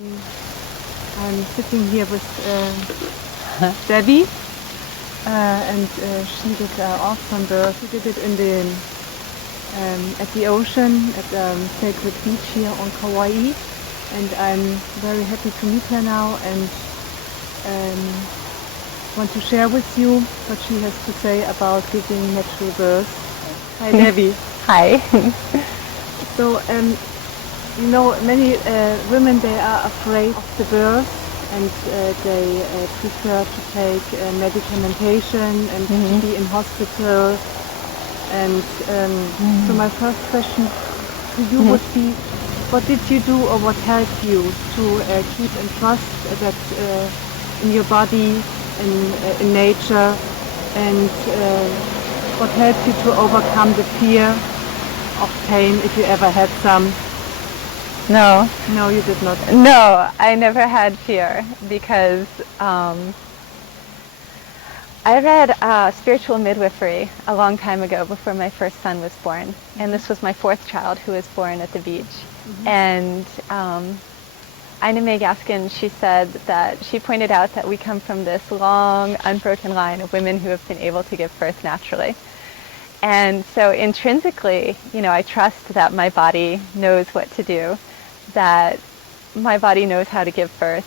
I'm sitting here with Debbie, and she did an awesome birth. She did it in the at the ocean at Sacred Beach here on Kauai, and I'm very happy to meet her now and want to share with you what she has to say about giving natural birth. Hi, Debbie. Hi. So, you know, many women, they are afraid of the birth, and they prefer to take medication and to be in hospital. And so my first question to you would be, what did you do or what helped you to keep in trust that in your body, in nature, and what helped you to overcome the fear of pain, if you ever had some? No. No, you did not. No, I never had fear because I read spiritual midwifery a long time ago before my first son was born. And this was my fourth child who was born at the beach. And Ina May Gaskin, she said that she pointed out that we come from this long, unbroken line of women who have been able to give birth naturally. And so intrinsically, you know, I trust that my body knows what to do, that my body knows how to give birth.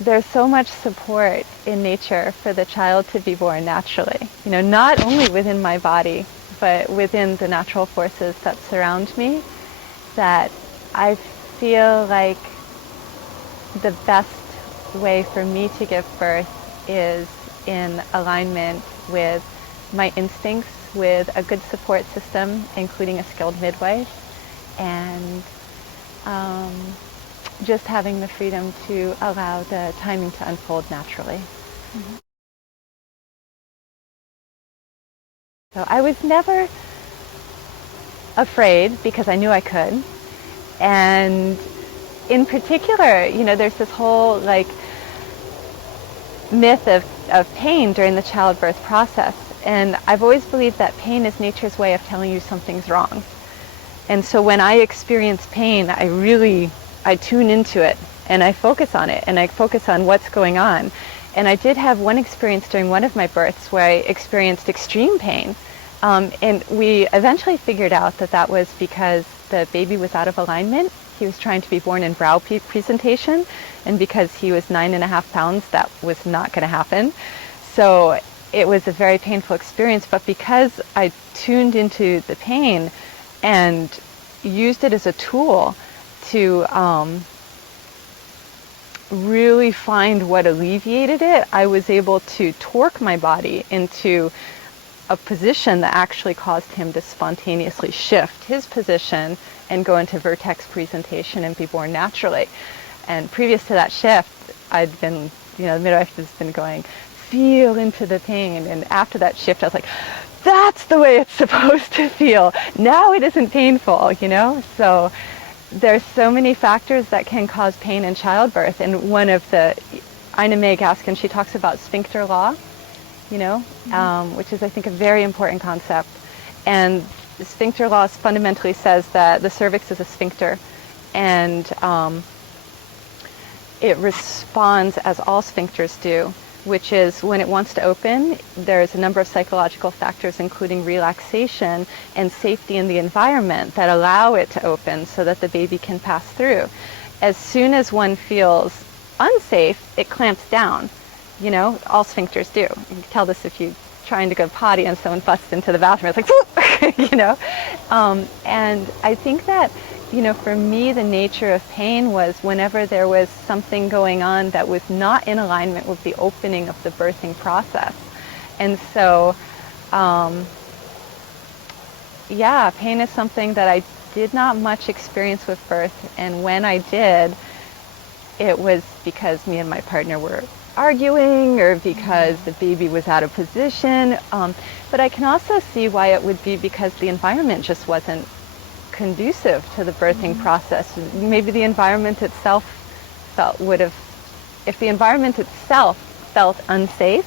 There's so much support in nature for the child to be born naturally. You know, not only within my body, but within the natural forces that surround me, that I feel like the best way for me to give birth is in alignment with my instincts, with a good support system, including a skilled midwife, and just having the freedom to allow the timing to unfold naturally. So I was never afraid because I knew I could. And in particular, you know, there's this whole like myth of pain during the childbirth process. And I've always believed that pain is nature's way of telling you something's wrong. And so when I experience pain, I tune into it and I focus on it and I focus on what's going on. And I did have one experience during one of my births where I experienced extreme pain. And we eventually figured out that that was because the baby was out of alignment. He was trying to be born in brow presentation, and because he was 9.5 pounds, that was not going to happen. So it was a very painful experience, but because I tuned into the pain and used it as a tool to really find what alleviated it, I was able to torque my body into a position that actually caused him to spontaneously shift his position and go into vertex presentation and be born naturally. And previous to that shift, I'd been, you know, the midwife has been going, feel into the pain. And after that shift, I was like, that's the way it's supposed to feel. Now it isn't painful, you know? So there's so many factors that can cause pain in childbirth. And one of the, Ina May Gaskin, she talks about sphincter law, you know, which is, I think, a very important concept. And the sphincter law fundamentally says that the cervix is a sphincter, and it responds as all sphincters do, which is when it wants to open, there's a number of psychological factors, including relaxation and safety in the environment, that allow it to open so that the baby can pass through. As soon as one feels unsafe, it clamps down. You know, all sphincters do. You can tell this if you're trying to go potty and someone busts into the bathroom. It's like, you know. And I think that, you know, for me, the nature of pain was whenever there was something going on that was not in alignment with the opening of the birthing process. And so, yeah, pain is something that I did not much experience with birth. And when I did, it was because me and my partner were arguing or because the baby was out of position. But I can also see why it would be because the environment just wasn't conducive to the birthing process. Maybe the environment itself if the environment itself felt unsafe,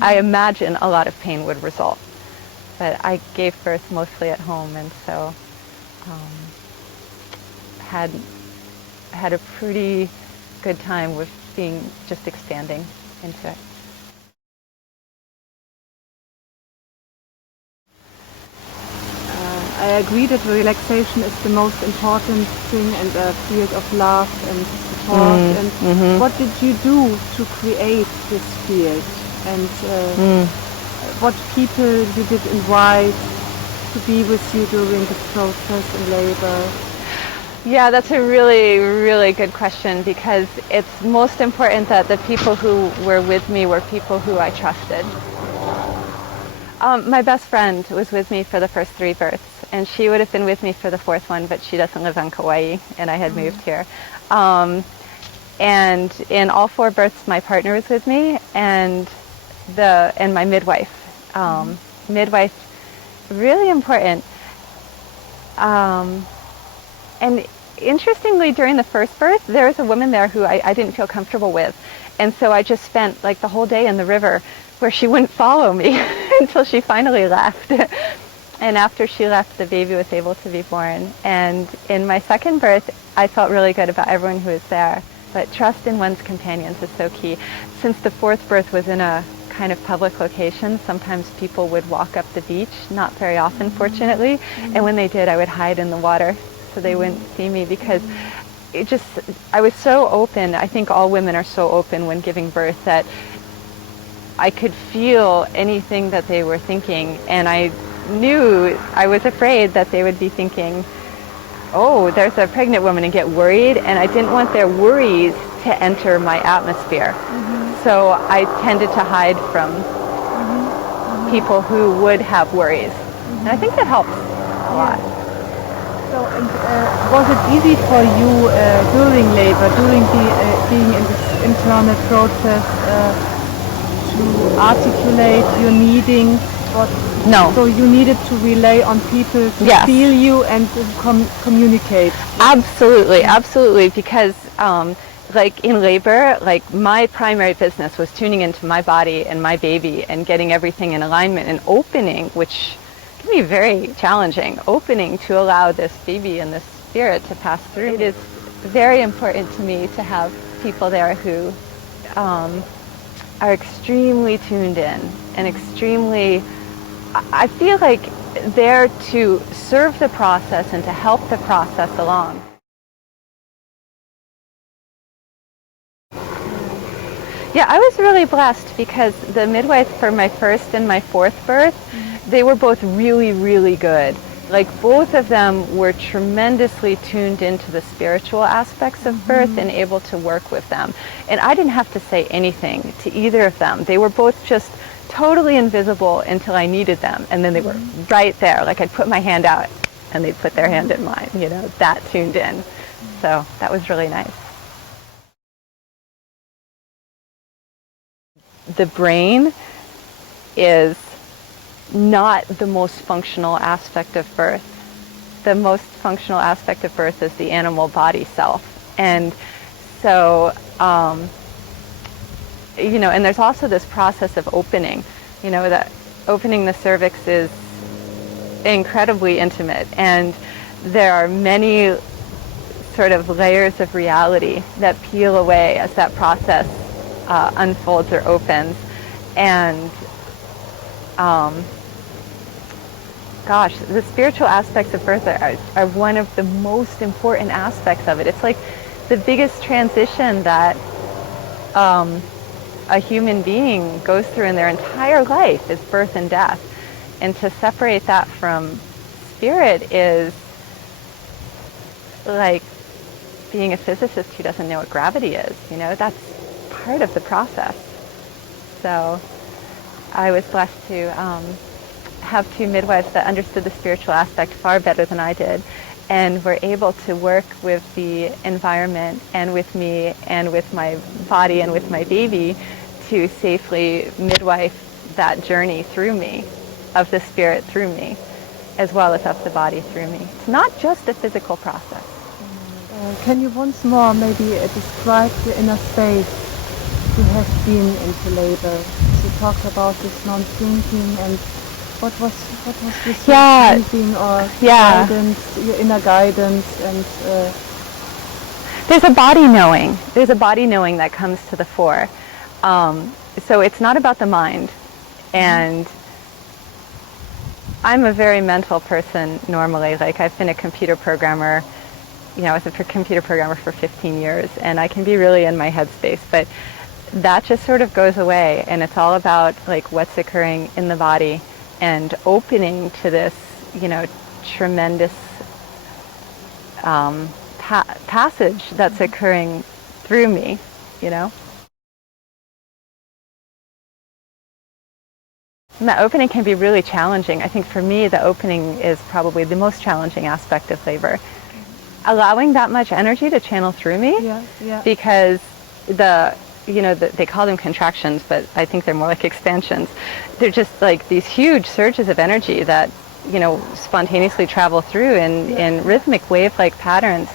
I imagine a lot of pain would result. But I gave birth mostly at home, and so had a pretty good time with being just expanding into it. I agree that relaxation is the most important thing and a field of love and support. And what did you do to create this field? And what people you did invite to be with you during the process in labor? Yeah, that's a really, really good question, because it's most important that the people who were with me were people who I trusted. My best friend was with me for the first 3 births, and she would have been with me for the 4th one, but she doesn't live on Kauai, and I had moved here. And in all 4 births, my partner was with me, and my midwife. Midwife, really important. And interestingly, during the first birth, there was a woman there who I didn't feel comfortable with. And so I just spent like the whole day in the river where she wouldn't follow me until she finally left. And after she left, the baby was able to be born. And in my 2nd birth, I felt really good about everyone who was there. But trust in one's companions is so key. Since the 4th birth was in a kind of public location, sometimes people would walk up the beach, not very often, fortunately. And when they did, I would hide in the water so they wouldn't see me, because I was so open. I think all women are so open when giving birth that I could feel anything that they were thinking, and I was afraid that they would be thinking, oh, there's a pregnant woman, and get worried, and I didn't want their worries to enter my atmosphere. So I tended to hide from people who would have worries. And I think that helps a lot. So, was it easy for you during labor, during being in this internal process, to articulate your needing? No. So you needed to rely on people to feel you and to communicate? Absolutely, absolutely, because like in labor, like my primary business was tuning into my body and my baby and getting everything in alignment and opening, which can be very challenging, opening to allow this baby and this spirit to pass through. It is very important to me to have people there who are extremely tuned in and extremely, I feel like there to serve the process and to help the process along. Yeah, I was really blessed because the midwives for my 1st and my 4th birth, they were both really, really good. Like both of them were tremendously tuned into the spiritual aspects of birth and able to work with them. And I didn't have to say anything to either of them. They were both just totally invisible until I needed them. And then they were right there. Like I'd put my hand out and they'd put their hand in mine, you know, that tuned in. So that was really nice. The brain is not the most functional aspect of birth. The most functional aspect of birth is the animal body self. And so, you know, and there's also this process of opening, you know, that opening the cervix is incredibly intimate. And there are many sort of layers of reality that peel away as that process unfolds or opens. And gosh, the spiritual aspects of birth are one of the most important aspects of it. It's like the biggest transition that a human being goes through in their entire life is birth and death. And to separate that from spirit is like being a physicist who doesn't know what gravity is. You know, that's part of the process. So I was blessed to have 2 midwives that understood the spiritual aspect far better than I did, and were able to work with the environment and with me and with my body and with my baby to safely midwife that journey through me, of the spirit through me, as well as of the body through me. It's not just a physical process. Can you once more maybe describe the inner space you have been into labor? You talked about this non-thinking and What was this Yeah. thinking or Yeah. guidance, your inner guidance, and There's a body knowing. There's a body knowing that comes to the fore. So it's not about the mind. And I'm a very mental person normally. Like, I've been a computer programmer. You know, I was a computer programmer for 15 years, and I can be really in my headspace. But that just sort of goes away, and it's all about like what's occurring in the body and opening to this, you know, tremendous passage that's occurring through me, you know. And that opening can be really challenging. I think for me, the opening is probably the most challenging aspect of labor. Allowing that much energy to channel through me, because they call them contractions, but I think they're more like expansions. They're just like these huge surges of energy that, you know, spontaneously travel through in rhythmic wave-like patterns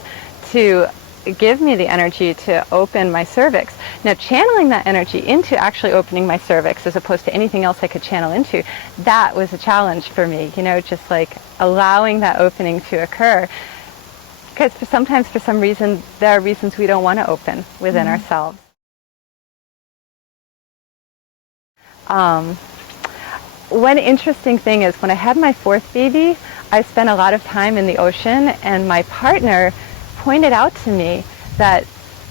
to give me the energy to open my cervix. Now, channeling that energy into actually opening my cervix as opposed to anything else I could channel into, that was a challenge for me, you know, just like allowing that opening to occur. Because sometimes, for some reason, there are reasons we don't want to open within ourselves. One interesting thing is when I had my fourth baby, I spent a lot of time in the ocean, and my partner pointed out to me that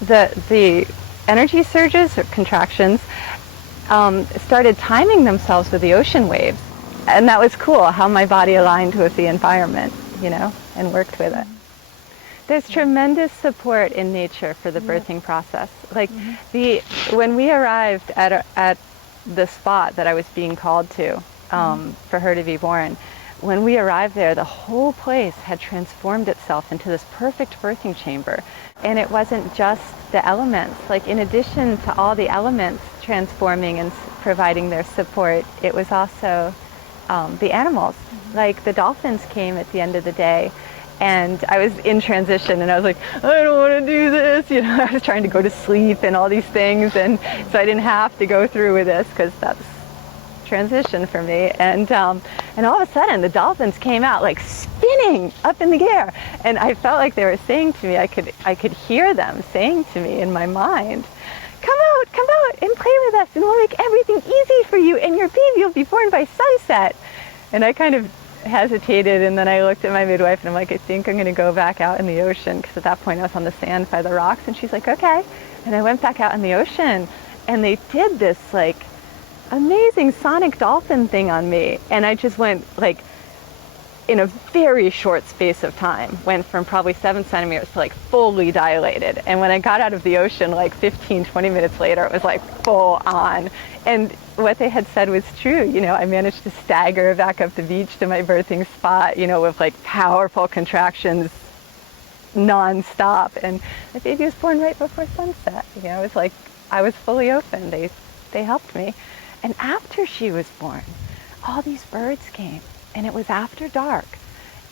the energy surges or contractions started timing themselves with the ocean waves. And that was cool, how my body aligned with the environment, you know, and worked with it. There's tremendous support in nature for the birthing process. Like when we arrived at the spot that I was being called to for her to be born, when we arrived there, the whole place had transformed itself into this perfect birthing chamber. And it wasn't just the elements. Like, in addition to all the elements transforming and providing their support, it was also the animals. Like, the dolphins came at the end of the day. And I was in transition, and I was like, I don't want to do this. You know, I was trying to go to sleep and all these things, and so I didn't have to go through with this because that's transition for me. And all of a sudden, the dolphins came out like spinning up in the air, and I felt like they were saying to me, I could hear them saying to me in my mind, come out and play with us, and we'll make everything easy for you, and your baby will be born by sunset. And I kind of hesitated, and then I looked at my midwife and I'm like, I think I'm going to go back out in the ocean, because at that point I was on the sand by the rocks. And she's like, okay. And I went back out in the ocean, and they did this like amazing sonic dolphin thing on me, and I just went like, in a very short space of time, went from probably 7 centimeters to like fully dilated. And when I got out of the ocean, like 15, 20 minutes later, it was like full on. And what they had said was true. You know, I managed to stagger back up the beach to my birthing spot, you know, with like powerful contractions non-stop. And the baby was born right before sunset. You know, it was like, I was fully open. They helped me. And after she was born, all these birds came. And it was after dark,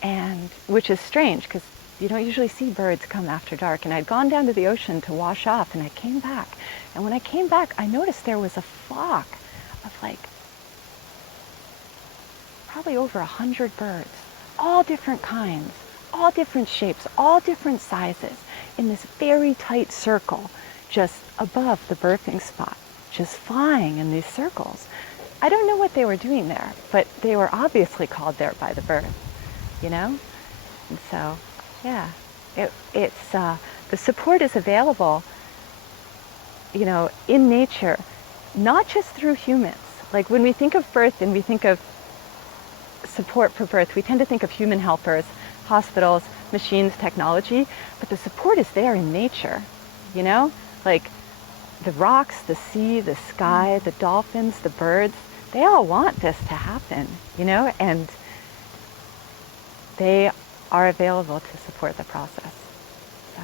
and which is strange because you don't usually see birds come after dark. And I'd gone down to the ocean to wash off, and I came back. And when I came back, I noticed there was a flock of like probably over 100 birds, all different kinds, all different shapes, all different sizes, in this very tight circle just above the birthing spot, just flying in these circles. I don't know what they were doing there, but they were obviously called there by the birth, you know? And so, yeah, it's the support is available, you know, in nature, not just through humans. Like, when we think of birth and we think of support for birth, we tend to think of human helpers, hospitals, machines, technology, but the support is there in nature, you know? Like, the rocks, the sea, the sky, the dolphins, the birds, they all want this to happen, you know, and they are available to support the process. So.